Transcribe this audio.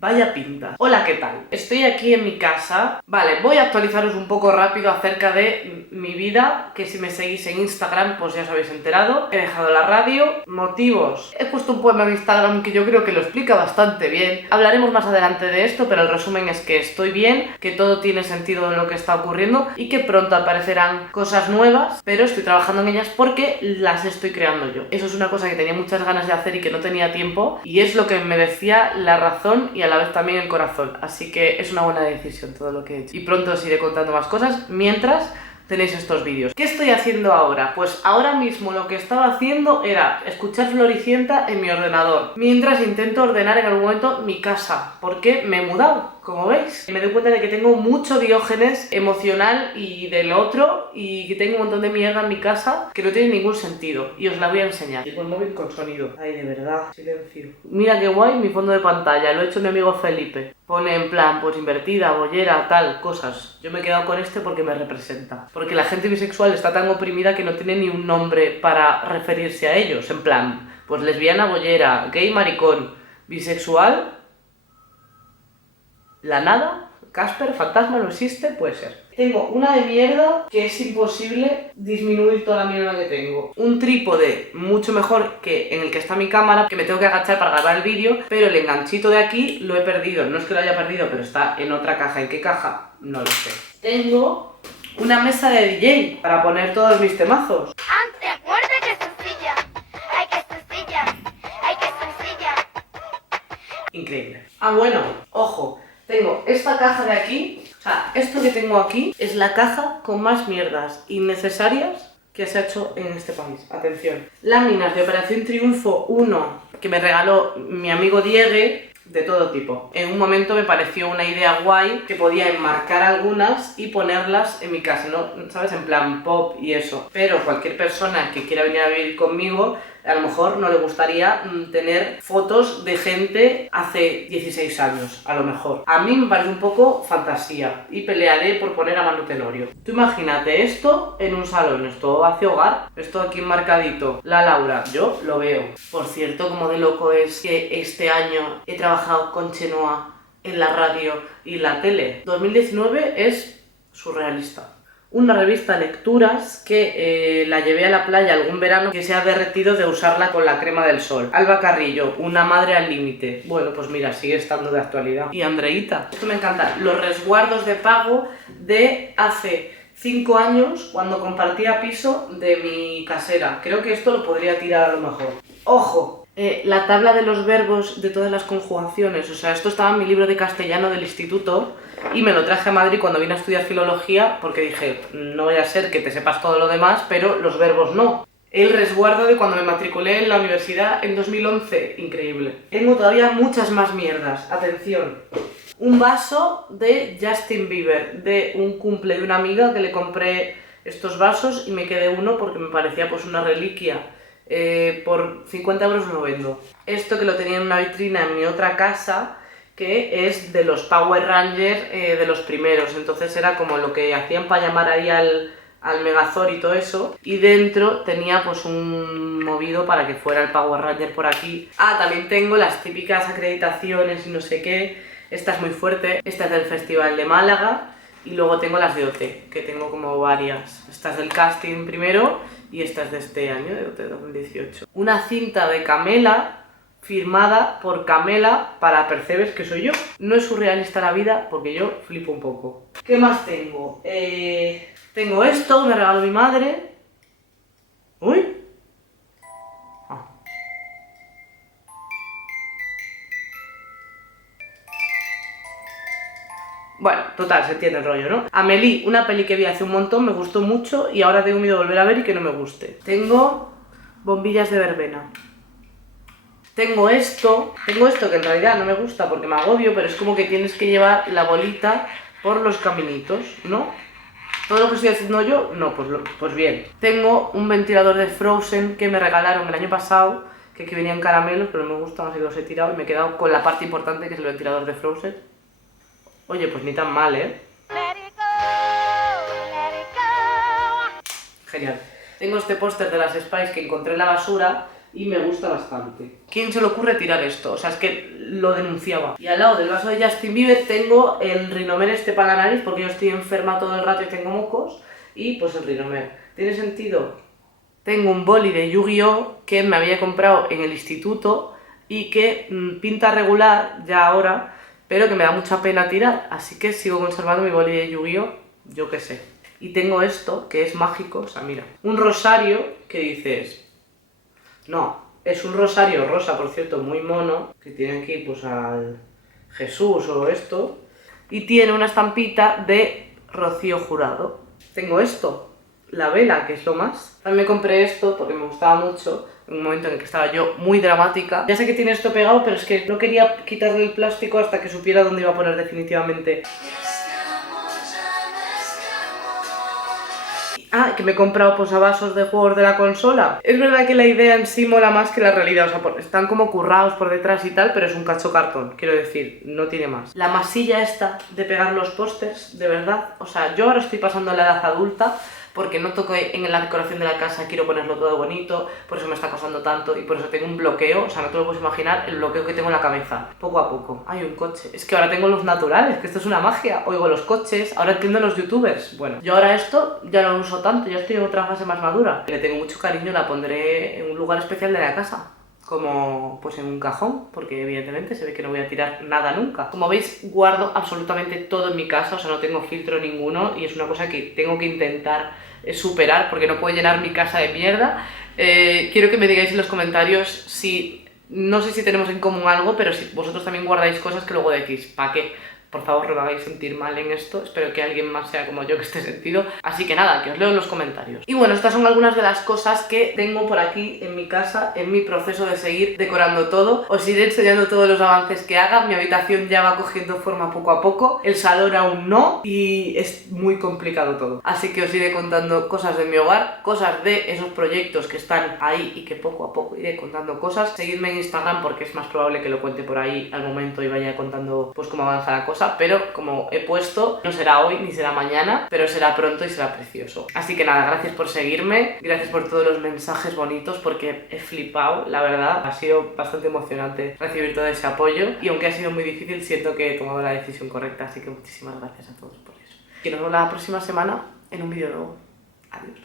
Vaya pinta. Hola, ¿qué tal? Estoy aquí en mi casa. Vale, voy a actualizaros un poco rápido acerca de mi vida, que si me seguís en Instagram pues ya os habéis enterado. He dejado la radio. Motivos. He puesto un poema en Instagram que yo creo que lo explica bastante bien. Hablaremos más adelante de esto, pero el resumen es que estoy bien, que todo tiene sentido en lo que está ocurriendo y que pronto aparecerán cosas nuevas, pero estoy trabajando en ellas porque las estoy creando yo. Eso es una cosa que tenía muchas ganas de hacer y que no tenía tiempo, y es lo que me decía la razón y a la vez también el corazón, así que es una buena decisión todo lo que he hecho. Y pronto os iré contando más cosas mientras tenéis estos vídeos. ¿Qué estoy haciendo ahora? Pues ahora mismo lo que estaba haciendo era escuchar Floricienta en mi ordenador, mientras intento ordenar en algún momento mi casa, porque me he mudado, como veis. Me doy cuenta de que tengo mucho Diógenes emocional y del otro, y que tengo un montón de mierda en mi casa que no tiene ningún sentido, y os la voy a enseñar. Y con móvil con sonido. Ay, de verdad, silencio. Mira qué guay mi fondo de pantalla, lo he hecho mi amigo Felipe. Pone en plan, pues invertida, bollera, tal, cosas. Yo me he quedado con este porque me representa. Porque la gente bisexual está tan oprimida que no tiene ni un nombre para referirse a ellos. En plan, pues lesbiana, bollera, gay, maricón, bisexual, la nada, Casper, fantasma, no existe, puede ser. Tengo una de mierda que es imposible disminuir toda la mierda que tengo. Un trípode mucho mejor que en el que está mi cámara, que me tengo que agachar para grabar el vídeo, pero el enganchito de aquí lo he perdido. No es que lo haya perdido, pero está en otra caja. ¿En qué caja? No lo sé. Tengo una mesa de DJ para poner todos mis temazos. Ante, acuerda que sencilla. Ay, que sencilla. Ay, que sencilla. Increíble. Ah, bueno, ojo. Tengo esta caja de aquí, o sea, esto que tengo aquí es la caja con más mierdas innecesarias que se ha hecho en este país. Atención. Láminas de Operación Triunfo 1 que me regaló mi amigo Diegue, de todo tipo. En un momento me pareció una idea guay que podía enmarcar algunas y ponerlas en mi casa, ¿no? ¿Sabes? En plan pop y eso. Pero cualquier persona que quiera venir a vivir conmigo, a lo mejor no le gustaría tener fotos de gente hace 16 años, a lo mejor. A mí me parece un poco fantasía y pelearé por poner a Manu Tenorio. Tú imagínate esto en un salón, esto hace hogar, esto aquí enmarcadito. La Laura, yo lo veo. Por cierto, como de loco es que este año he trabajado con Chenoa en la radio y la tele. 2019 es surrealista. Una revista Lecturas que la llevé a la playa algún verano, que se ha derretido de usarla con la crema del sol. Alba Carrillo, una madre al límite. Bueno, pues mira, sigue estando de actualidad. Y Andreita, esto me encanta, los resguardos de pago de hace 5 años, cuando compartía piso de mi casera. Creo que esto lo podría tirar a lo mejor. ¡Ojo! La tabla de los verbos de todas las conjugaciones, o sea, esto estaba en mi libro de castellano del instituto y me lo traje a Madrid cuando vine a estudiar filología porque dije, no vaya a ser que te sepas todo lo demás, pero los verbos no. El resguardo de cuando me matriculé en la universidad en 2011, increíble. Tengo todavía muchas más mierdas, atención. Un vaso de Justin Bieber, de un cumple de una amiga que le compré estos vasos y me quedé uno porque me parecía pues una reliquia. Por 50 euros lo vendo. Esto que lo tenía en una vitrina en mi otra casa, que es de los Power Rangers de los primeros, entonces era como lo que hacían para llamar ahí al Megazord y todo eso, y dentro tenía pues un movido para que fuera el Power Ranger por aquí. Ah, también tengo las típicas acreditaciones y no sé qué. Esta es muy fuerte, esta es del Festival de Málaga, y luego tengo las de OT, que tengo como varias. Esta es del casting primero y esta es de este año, de OT 2018. Una cinta de Camela, firmada por Camela para Percebes, que soy yo. No es surrealista la vida porque yo flipo un poco. ¿Qué más tengo? Tengo esto, me regaló mi madre. Uy. Bueno, total, se entiende el rollo, ¿no? Amélie, una peli que vi hace un montón, me gustó mucho y ahora tengo miedo de volver a ver y que no me guste. Tengo bombillas de verbena. Tengo esto que en realidad no me gusta porque me agobio, pero es como que tienes que llevar la bolita por los caminitos, ¿no? Todo lo que estoy haciendo yo, no, pues bien. Tengo un ventilador de Frozen que me regalaron el año pasado, que aquí venían caramelos, pero no me gustan, así que los he tirado y me he quedado con la parte importante que es el ventilador de Frozen. Oye, pues ni tan mal, ¿eh? Genial. Tengo este póster de las Spice que encontré en la basura, y me gusta bastante. ¿Quién se le ocurre tirar esto? O sea, es que lo denunciaba. Y al lado del vaso de Justin Bieber tengo el Rinomer este para la nariz, porque yo estoy enferma todo el rato y tengo mocos, y pues el Rinomer. ¿Tiene sentido? Tengo un boli de Yu-Gi-Oh! Que me había comprado en el instituto y que pinta regular ya ahora, pero que me da mucha pena tirar, así que sigo conservando mi boli de Yu-Gi-Oh! Yo qué sé. Y tengo esto, que es mágico, o sea, mira, un rosario que dices... No, es un rosario rosa, por cierto, muy mono, que tiene aquí pues al Jesús o esto, y tiene una estampita de Rocío Jurado. Tengo esto, la vela, que es lo más. También me compré esto porque me gustaba mucho, en un momento en el que estaba yo muy dramática. Ya sé que tiene esto pegado, pero es que no quería quitarle el plástico hasta que supiera dónde iba a poner definitivamente. Ah, que me he comprado posavasos de juegos de la consola. Es verdad que la idea en sí mola más que la realidad, o sea, están como currados por detrás y tal, pero es un cacho cartón, quiero decir, no tiene más. La masilla esta de pegar los pósters, de verdad, o sea, yo ahora estoy pasando a la edad adulta, porque no toco en la decoración de la casa, quiero ponerlo todo bonito, por eso me está costando tanto y por eso tengo un bloqueo, o sea, no te lo puedes imaginar el bloqueo que tengo en la cabeza, poco a poco. Hay un coche, es que ahora tengo los naturales, que esto es una magia, oigo los coches, ahora entiendo los youtubers. Bueno, yo ahora esto ya no lo uso tanto, ya estoy en otra fase más madura. Le tengo mucho cariño, la pondré en un lugar especial de la casa, como pues en un cajón, porque evidentemente se ve que no voy a tirar nada nunca. Como veis, guardo absolutamente todo en mi casa, o sea, no tengo filtro ninguno y es una cosa que tengo que intentar superar porque no puedo llenar mi casa de mierda. Quiero que me digáis en los comentarios si, no sé si tenemos en común algo, pero si vosotros también guardáis cosas que luego decís, ¿para qué? Por favor, no me hagáis sentir mal en esto, espero que alguien más sea como yo que esté sentido. Así que nada, que os leo en los comentarios. Y bueno, estas son algunas de las cosas que tengo por aquí en mi casa, en mi proceso de seguir decorando todo. Os iré enseñando todos los avances que haga, mi habitación ya va cogiendo forma poco a poco, el salón aún no, y es muy complicado todo. Así que os iré contando cosas de mi hogar, cosas de esos proyectos que están ahí y que poco a poco iré contando cosas. Seguidme en Instagram porque es más probable que lo cuente por ahí al momento y vaya contando pues cómo avanza la cosa. Pero como he puesto, no será hoy ni será mañana, pero será pronto y será precioso. Así que nada, gracias por seguirme, gracias por todos los mensajes bonitos porque he flipado, la verdad, ha sido bastante emocionante recibir todo ese apoyo y aunque ha sido muy difícil, siento que he tomado la decisión correcta, así que muchísimas gracias a todos por eso. Y nos vemos la próxima semana en un vídeo nuevo. Adiós.